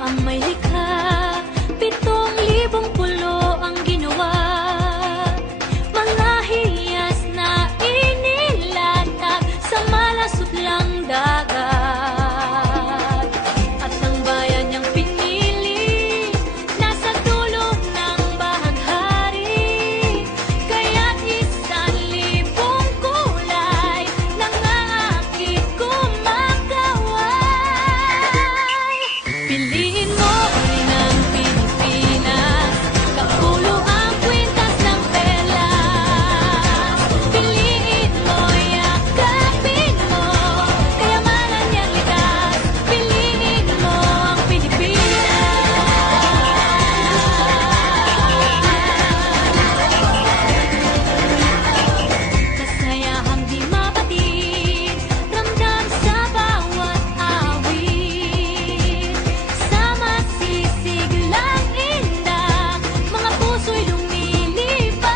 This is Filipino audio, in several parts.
Ang may likha, 7,000 pulo ang ginawa. Mga hiyas na inilatag sa malasublang dagat. At ang bayan niyang pinili, nasa dulo ng bahaghari. Kaya't 1,000 kulay nang aakit kumakaway. Piliin mo rin ang Pilipinas, kapulo ang kwintas ng perlas. Piliin mo, yakapin mo, kayamanan niyang likas. Piliin mo ang Pilipinas. Kasayahang di mapatid, ramdam sa bawat awit. Sama sisiglang indak, mga puso'y lumilipad.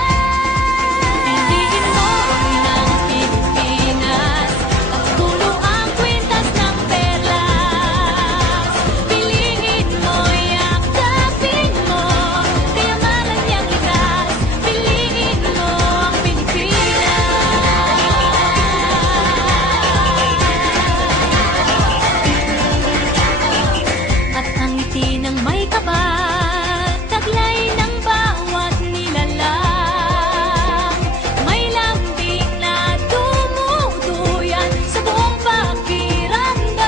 Piliin mo rin ang Pilipinas, kapulo ang kwintas ng perlas. Piliin mo, yakapin mo, kayamanan niyang likas. Piliin mo ang Pilipinas. At ang ngiti ng may kapal, taglay ng bawat nilalang. May lambing na dumuduyan sa buong pakiramdam.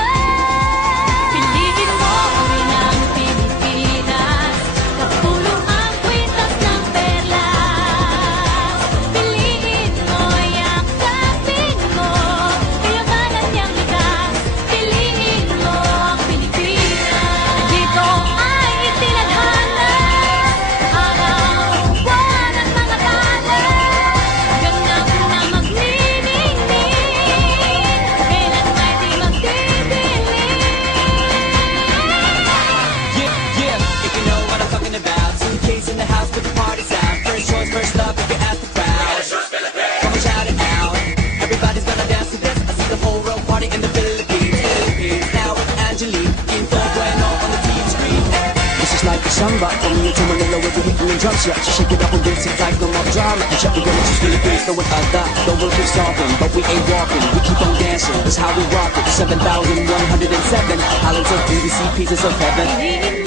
Piliin mo rin ang Pilipinas, kapulo ang kwintas ng perlas. Piliin mo, yakapin mo, kayamanan niyang likas. Piliin mo ang Pilipinas. Dito ay itinadhana, araw, buwan at mga tala. Ganap na magniningning, kailan may di magdidilim. Yeah, if you know what I'm talking about. Suitcase in the house, put the parties out. First choice, first love, if you ask the crowd. Come on, shout it out. Everybody's gonna dance to this. I see the whole world party in the Philippines. Now with Angelique, in full bueno on the TV screen. This is like a samba, from here to Manila with the hit and drum set. She shake it up and dance it like no more drama. And check, we're gonna choose Philippines, no one other. The world keeps talking, but we ain't walking. We keep on dancing, that's how we rock it. 7,107 islands of beauty, see pieces of heaven. Piliin